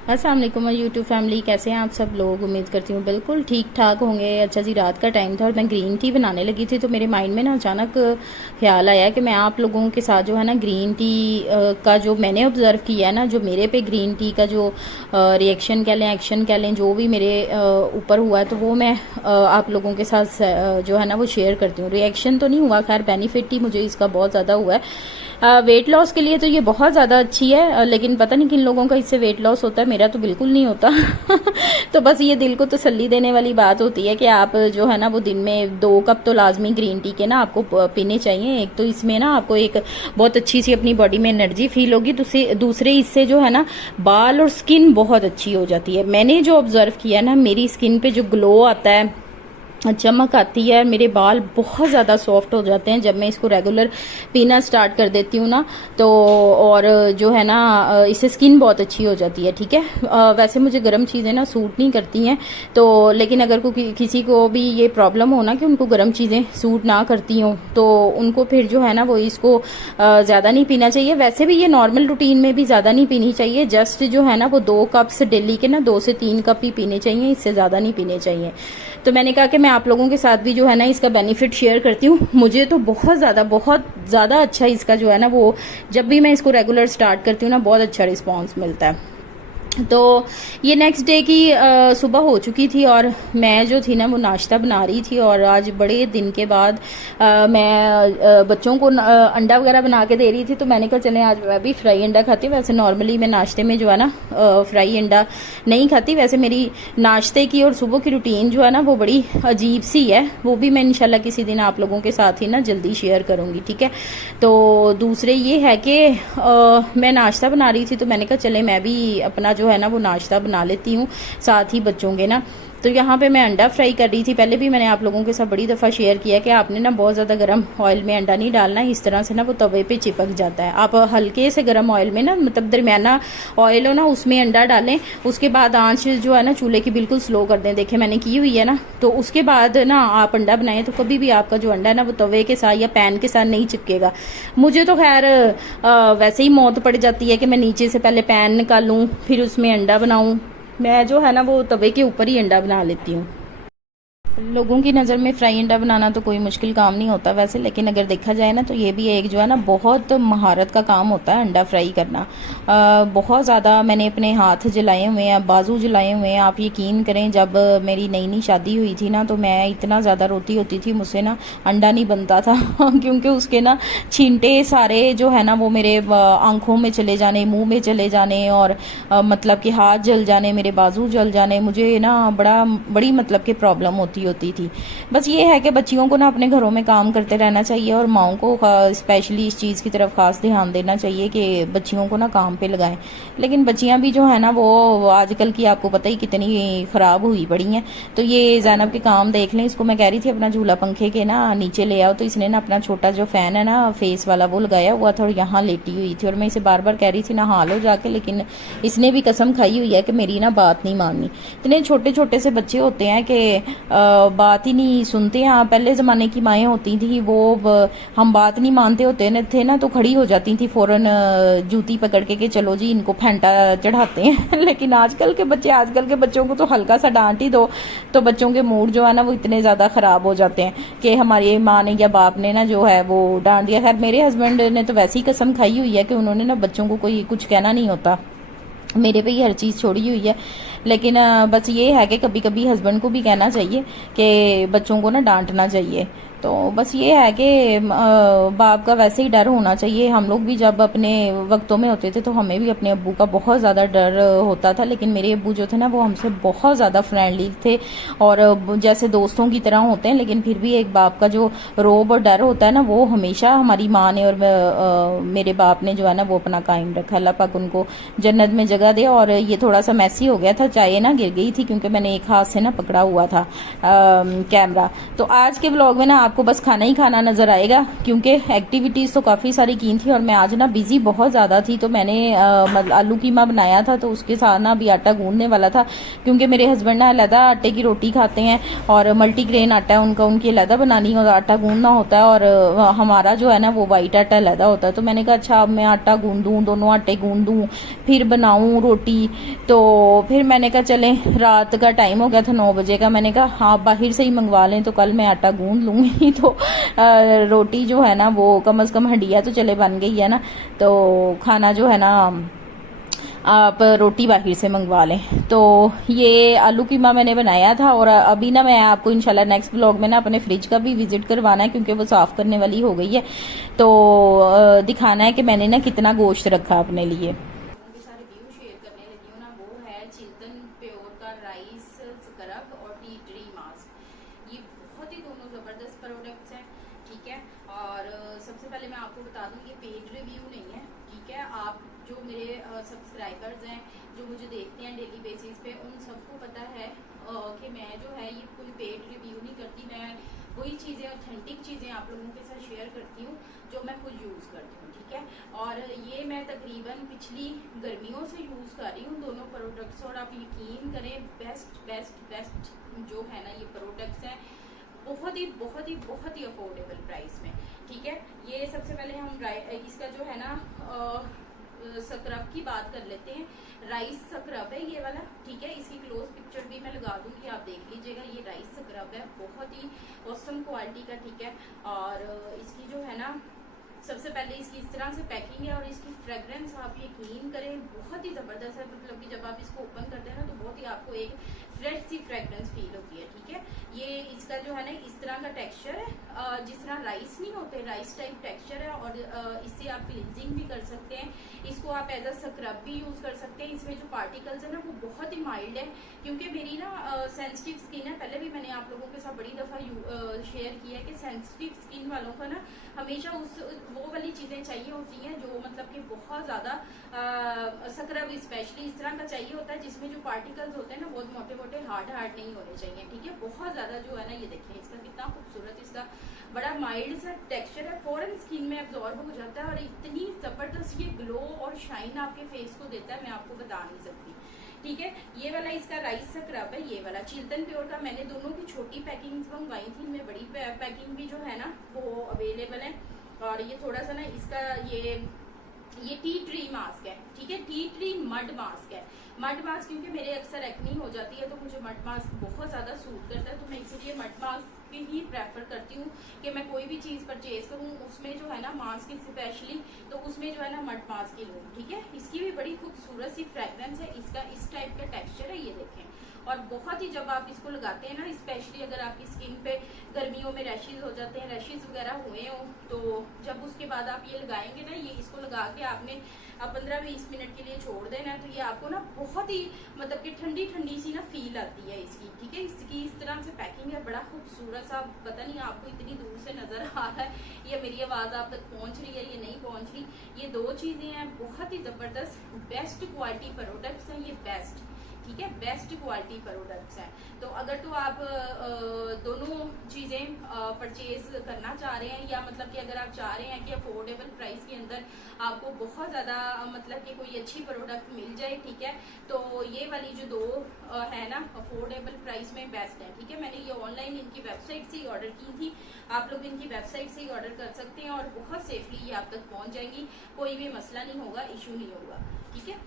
अस्सलाम वालेकुम YouTube family, कैसे हैं आप सब लोग। उम्मीद करती हूँ बिल्कुल ठीक ठाक होंगे। अच्छा जी, रात का टाइम था और मैं ग्रीन टी बनाने लगी थी तो मेरे माइंड में ना अचानक ख्याल आया कि मैं आप लोगों के साथ जो है ना ग्रीन टी का जो मैंने ऑब्ज़र्व किया है ना, जो मेरे पे ग्रीन टी का जो रिएक्शन कह लें, एक्शन कह लें, जो भी मेरे ऊपर हुआ है तो वो मैं आप लोगों के साथ जो है ना वो शेयर करती हूँ। रिएक्शन तो नहीं हुआ, खैर बेनिफिट ही मुझे इसका बहुत ज़्यादा हुआ है। वेट लॉस के लिए तो ये बहुत ज़्यादा अच्छी है, लेकिन पता नहीं किन लोगों का इससे वेट लॉस होता है, मेरा तो बिल्कुल नहीं होता। तो बस ये दिल को तसल्ली देने वाली बात होती है कि आप जो है ना वो दिन में 2 कप तो लाजमी ग्रीन टी के ना आपको पीने चाहिए। एक तो इसमें ना आपको एक बहुत अच्छी सी अपनी बॉडी में एनर्जी फील होगी, दूसरे इससे जो है ना बाल और स्किन बहुत अच्छी हो जाती है। मैंने जो ऑब्जर्व किया ना, मेरी स्किन पे जो ग्लो आता है, चमक आती है, मेरे बाल बहुत ज़्यादा सॉफ्ट हो जाते हैं जब मैं इसको रेगुलर पीना स्टार्ट कर देती हूँ ना। तो और जो है ना इससे स्किन बहुत अच्छी हो जाती है। ठीक है, वैसे मुझे गर्म चीज़ें ना सूट नहीं करती हैं, तो लेकिन अगर किसी को भी ये प्रॉब्लम हो ना कि उनको गर्म चीज़ें सूट ना करती हों तो उनको फिर जो है ना वो इसको ज़्यादा नहीं पीना चाहिए। वैसे भी ये नॉर्मल रूटीन में भी ज़्यादा नहीं पीनी चाहिए, जस्ट जो है ना वो 2 कप्स डेली के ना 2 से 3 कप ही पीने चाहिए, इससे ज़्यादा नहीं पीने चाहिए। तो मैंने कहा कि मैं आप लोगों के साथ भी जो है ना इसका बेनिफिट शेयर करती हूँ। मुझे तो बहुत ज़्यादा अच्छा इसका जो है ना वो, जब भी मैं इसको रेगुलर स्टार्ट करती हूँ ना बहुत अच्छा रिस्पॉन्स मिलता है। तो ये नेक्स्ट डे की सुबह हो चुकी थी और मैं जो थी ना वो नाश्ता बना रही थी, और आज बड़े दिन के बाद मैं बच्चों को अंडा वगैरह बना के दे रही थी। तो मैंने कहा चलें आज मैं भी फ्राई अंडा खाती हूँ। वैसे नॉर्मली मैं नाश्ते में जो है ना फ्राई अंडा नहीं खाती। वैसे मेरी नाश्ते की और सुबह की रूटीन जो है ना वो बड़ी अजीब सी है, वो भी मैं इंशाल्लाह किसी दिन आप लोगों के साथ ही ना जल्दी शेयर करूँगी। ठीक है, तो दूसरे ये है कि मैं नाश्ता बना रही थी तो मैंने कहा चले मैं भी अपना जो है ना वो नाश्ता बना लेती हूँ साथ ही बच्चों के ना। तो यहाँ पे मैं अंडा फ्राई कर रही थी। पहले भी मैंने आप लोगों के साथ बड़ी दफ़ा शेयर किया कि आपने ना बहुत ज़्यादा गर्म ऑयल में अंडा नहीं डालना, इस तरह से ना वो तवे पे चिपक जाता है। आप हल्के से गर्म ऑयल में ना, मतलब दरमियाना ऑयल हो ना, उसमें अंडा डालें। उसके बाद आंच जो है ना चूल्हे की बिल्कुल स्लो कर दें। देखें मैंने की हुई है ना। तो उसके बाद ना आप अंडा बनाएं तो कभी भी आपका जो अंडा है ना वो तवे के साथ या पैन के साथ नहीं चिपकेगा। मुझे तो खैर वैसे ही मौत पड़ जाती है कि मैं नीचे से पहले पैन निकालूं फिर उसमें अंडा बनाऊं। मैं जो है ना वो तवे के ऊपर ही अंडा बना लेती हूँ। लोगों की नज़र में फ्राई अंडा बनाना तो कोई मुश्किल काम नहीं होता वैसे, लेकिन अगर देखा जाए ना तो ये भी एक जो है ना बहुत महारत का काम होता है अंडा फ्राई करना। बहुत ज़्यादा मैंने अपने हाथ जलाए हुए हैं, बाजू जलाए हुए हैं। आप यकीन करें, जब मेरी नई नई शादी हुई थी ना तो मैं इतना ज़्यादा रोती होती थी, मुझसे ना अंडा नहीं बनता था क्योंकि उसके ना छींटे सारे जो है ना वो मेरे आंखों में चले जाने, मुँह में चले जाने, और मतलब कि हाथ जल जाने, मेरे बाजू जल जाने। मुझे ना बड़ी मतलब कि प्रॉब्लम होती थी। बस ये है कि बच्चियों को ना अपने घरों में काम करते रहना चाहिए और माओं को स्पेशली इस चीज़ की तरफ खास ध्यान देना चाहिए कि बच्चियों को ना काम पे लगाएं। लेकिन बच्चियां भी जो है ना वो आजकल की आपको पता ही कितनी ख़राब हुई पड़ी हैं। तो ये ज़ैनब के काम देख लें। इसको मैं कह रही थी अपना झूला पंखे के ना नीचे ले आओ, तो इसने ना अपना छोटा जो फ़ैन है ना फेस वाला वो लगाया हुआ था और यहाँ लेटी हुई थी, और मैं इसे बार बार कह रही थी नहा लो जाके, लेकिन इसने भी कसम खाई हुई है कि मेरी ना बात नहीं माननी। इतने छोटे छोटे से बच्चे होते हैं कि बात ही नहीं सुनते हैं। पहले ज़माने की माएँ होती थी वो हम बात नहीं मानते होते थे ना तो खड़ी हो जाती थी फ़ौरन जूती पकड़ के कि चलो जी इनको फेंटा चढ़ाते हैं लेकिन आजकल के बच्चों को तो हल्का सा डांट ही दो तो बच्चों के मूड जो है ना वो इतने ज़्यादा ख़राब हो जाते हैं कि हमारी माँ ने या बाप ने ना जो है वो डांट दिया। खैर मेरे हस्बैंड ने तो वैसे ही कसम खाई हुई है कि उन्होंने ना बच्चों को कोई कुछ कहना नहीं होता, मेरे पे ही हर चीज़ छोड़ी हुई है। लेकिन बस ये है कि कभी कभी हस्बैंड को भी कहना चाहिए कि बच्चों को ना डांटना चाहिए। तो बस ये है कि बाप का वैसे ही डर होना चाहिए। हम लोग भी जब अपने वक्तों में होते थे तो हमें भी अपने अब्बू का बहुत ज़्यादा डर होता था, लेकिन मेरे अब्बू जो थे ना वो हमसे बहुत ज़्यादा फ्रेंडली थे और जैसे दोस्तों की तरह होते हैं, लेकिन फिर भी एक बाप का जो रोब और डर होता है ना वो हमेशा हमारी माँ ने और मेरे बाप ने जो है ना वो अपना कायम रखा। अल्लाह पाक उनको जन्नत में जगह दे। और ये थोड़ा सा मैसी हो गया था, चाय ना गिर गई थी क्योंकि मैंने एक हाथ से ना पकड़ा हुआ था कैमरा। तो आज के व्लॉग में ना आपको बस खाना ही खाना नज़र आएगा, क्योंकि एक्टिविटीज़ तो काफ़ी सारी की थी और मैं आज ना बिज़ी बहुत ज़्यादा थी। तो मैंने मतलब आलू कीमा बनाया था, तो उसके साथ ना अभी आटा गूंदने वाला था, क्योंकि मेरे हस्बैंड ना अलहदा आटे की रोटी खाते हैं और मल्टीग्रेन आटा है उनका, उनकी अलहदा बनानी और आटा गूंदना होता है, और हमारा जो है ना वो वाइट आटा अलहदा होता है। तो मैंने कहा अच्छा अब मैं आटा गूंदूँ, दोनों आटे गूंदूँ फिर बनाऊँ रोटी। तो फिर मैंने कहा चलें, रात का टाइम हो गया था 9 बजे का, मैंने कहा हाँ बाहर से ही मंगवा लें, तो कल मैं आटा गूंद लूँगी। तो रोटी जो है ना वो कम से कम हंडिया तो चले बन गई है ना, तो खाना जो है ना आप रोटी बाहर से मंगवा लें। तो ये आलू कीमा मैंने बनाया था, और अभी ना मैं आपको इंशाल्लाह नेक्स्ट ब्लॉग में ना अपने फ्रिज का भी विजिट करवाना है, क्योंकि वो साफ़ करने वाली हो गई है। तो दिखाना है कि मैंने ना कितना गोश्त रखा अपने लिए। उनके सारे व्यू शेयर करने लगी हूँ ना, वो है चिल्तन प्योर का राइस स्क्रब और टी ट्री मास्क। ये बहुत ही दोनों ज़बरदस्त प्रोडक्ट्स हैं, ठीक है। और सबसे पहले मैं आपको बता दूँ ये पेड रिव्यू नहीं है, ठीक है। आप जो मेरे सब्सक्राइबर्स हैं जो मुझे देखते हैं डेली बेसिस पे, उन सबको पता है कि मैं जो है ये कोई पेड रिव्यू नहीं करती। मैं वही चीज़ें, ऑथेंटिक चीज़ें आप लोगों के साथ शेयर करती हूँ जो मैं खुद यूज़ करती हूँ, ठीक है। और ये मैं तकरीबन पिछली गर्मियों से यूज़ कर रही हूँ दोनों प्रोडक्ट्स, और आप यकीन करें बेस्ट बेस्ट बेस्ट जो है ना ये प्रोडक्ट्स हैं, बहुत ही बहुत ही बहुत ही अफोर्डेबल प्राइस में, ठीक है। ये सबसे पहले हम इसका जो है ना स्क्रब की बात कर लेते हैं। राइस स्क्रब है ये वाला, ठीक है। इसकी क्लोज पिक्चर भी मैं लगा दूंगी, आप देख लीजिएगा। ये राइस स्क्रब है, बहुत ही ऑसम क्वालिटी का, ठीक है। और इसकी जो है ना सबसे पहले इसकी इस तरह से पैकिंग है, और इसकी फ्रेग्रेंस आप यकीन करें बहुत ही ज़बरदस्त है। मतलब कि जब आप इसको ओपन करते हैं ना तो बहुत ही आपको एक फ्रेश सी फ्रेग्रेंस फील होती है, ठीक है। ये इसका जो है ना इस तरह का टेक्सचर है, जिस तरह राइस नहीं होते, राइस टाइप टेक्सचर है, और इससे आप क्लिनजिंग भी कर सकते हैं। इसको आप एज अ स्क्रब भी यूज़ कर सकते हैं। इसमें जो पार्टिकल्स है ना वो बहुत ही माइल्ड है, क्योंकि मेरी ना सेंसिटिव स्किन है। पहले भी मैंने आप लोगों के साथ बड़ी दफ़ा शेयर किया है कि सेंसिटिव स्किन वालों का ना हमेशा वो वाली चीज़ें चाहिए होती हैं जो मतलब कि बहुत ज़्यादा स्क्रब स्पेशली इस तरह का चाहिए होता है, जिसमें जो पार्टिकल्स होते हैं ना बहुत मोटे मोटे हार्ड नहीं होने चाहिए, ठीक है। बहुत ज़्यादा जो है ना ये देखें इसका कितना खूबसूरत, इसका बड़ा माइल्ड सा टेक्सचर है, फौरन स्किन में एब्जॉर्ब हो जाता है, और इतनी ज़बरदस्त ये ग्लो और शाइन आपके फेस को देता है, मैं आपको बता नहीं सकती, ठीक है। ये वाला इसका राइस स्क्रब है, ये वाला चिल्तन प्योर का। मैंने दोनों की छोटी पैकिंग मंगवाई थी, इनमें बड़ी पैकिंग भी जो है ना वो अवेलेबल है। और ये थोड़ा सा ना इसका ये टी ट्री मास्क है, ठीक है। टी ट्री मड मास्क है। मड मास्क क्योंकि मेरे अक्सर एक्नी हो जाती है, तो मुझे मड मास्क बहुत ज़्यादा सूट करता है, तो मैं इसीलिए मड मास्क ही प्रेफर करती हूँ कि मैं कोई भी चीज़ परचेज करूँ उसमें जो है ना मास्क स्पेशली, तो उसमें जो है ना मड मास्क ही लूँ, ठीक है। इसकी भी बड़ी खूबसूरत सी फ्रेग्रेंस है, इसका इस टाइप का टेक्सचर है, ये देखें। और बहुत ही जब आप इसको लगाते हैं ना, स्पेशली अगर आपकी स्किन पे गर्मियों में रैशेज हो जाते हैं, रैशेज वगैरह हुए हो, तो जब उसके बाद आप ये लगाएंगे ना, ये इसको लगा के आपने 15-20 मिनट के लिए छोड़ देना, तो ये आपको ना बहुत ही मतलब कि ठंडी ठंडी सी ना फील आती है इसकी, ठीक है। इसकी इस तरह से पैकिंग है, बड़ा खूबसूरत सा। पता नहीं आपको इतनी दूर से नजर आ रहा है या मेरी आवाज़ आप तक पहुंच रही है या नहीं पहुंच रही। ये दो चीज़ें हैं, बहुत ही ज़बरदस्त बेस्ट क्वालिटी प्रोडक्ट्स हैं ये, बेस्ट, ठीक है, बेस्ट क्वालिटी प्रोडक्ट्स हैं। तो अगर तो आप दोनों चीज़ें परचेज करना चाह रहे हैं, या मतलब कि अगर आप चाह रहे हैं कि अफोर्डेबल प्राइस के अंदर आपको बहुत ज़्यादा मतलब कि कोई अच्छी प्रोडक्ट मिल जाए, ठीक है, तो ये वाली जो दो है ना अफोर्डेबल प्राइस में बेस्ट है, ठीक है। मैंने ये ऑनलाइन इनकी वेबसाइट से ही ऑर्डर की थी, आप लोग इनकी वेबसाइट से ही ऑर्डर कर सकते हैं, और बहुत सेफली ये आप तक पहुँच जाएंगी, कोई भी मसला नहीं होगा, इशू नहीं होगा, ठीक है।